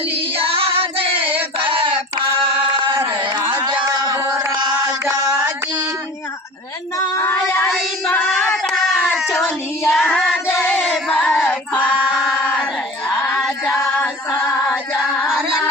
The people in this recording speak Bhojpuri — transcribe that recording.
चोलिया दे पार आजा हो राजा जी नाई बाटा चोलिया दे पार आजा साजना